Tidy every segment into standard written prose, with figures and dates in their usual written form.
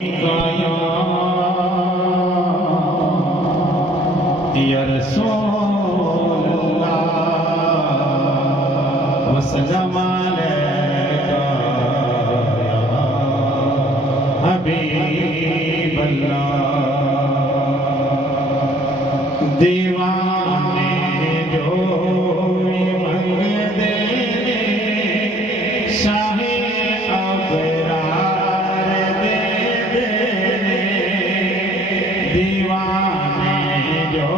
या रसूल अल्लाह वसल्लम अलैका या हबीब अल्लाह। दीवाने जो मंग दे शाहे अबरार दे दे, दीवाने जो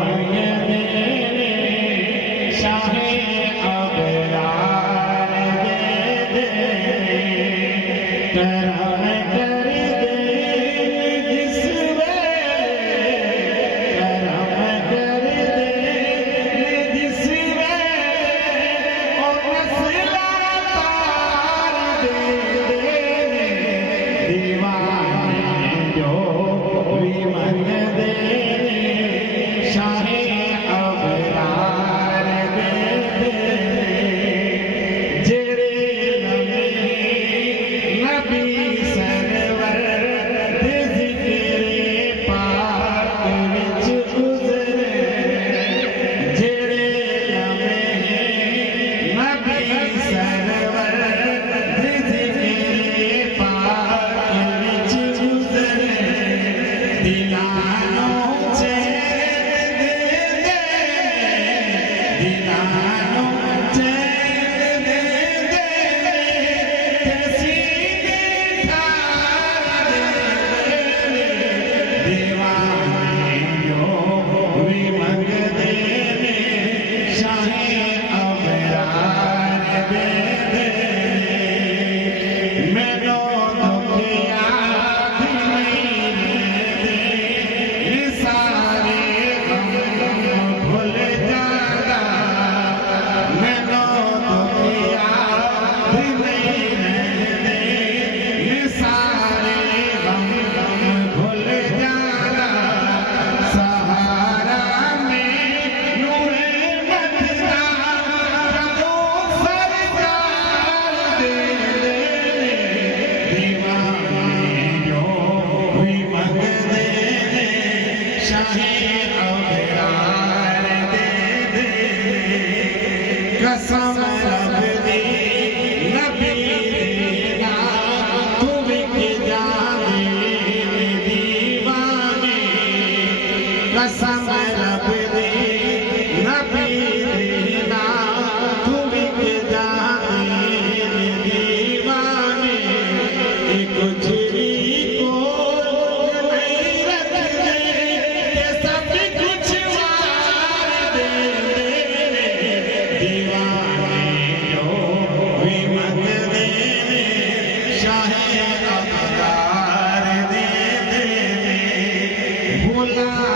मंग दे शाहे अबरार दे दे, करम कर दे जिस कसम रब दी नबी देना तू बिक जाने दीवाने, कसम रब दी नबी देना तू बिक जाने दीवाने, कुछ भी को नहीं रख दे सब कुछ मार दे, दीवाने जो भी मंग दे शाहे अबरार दे दे, भुला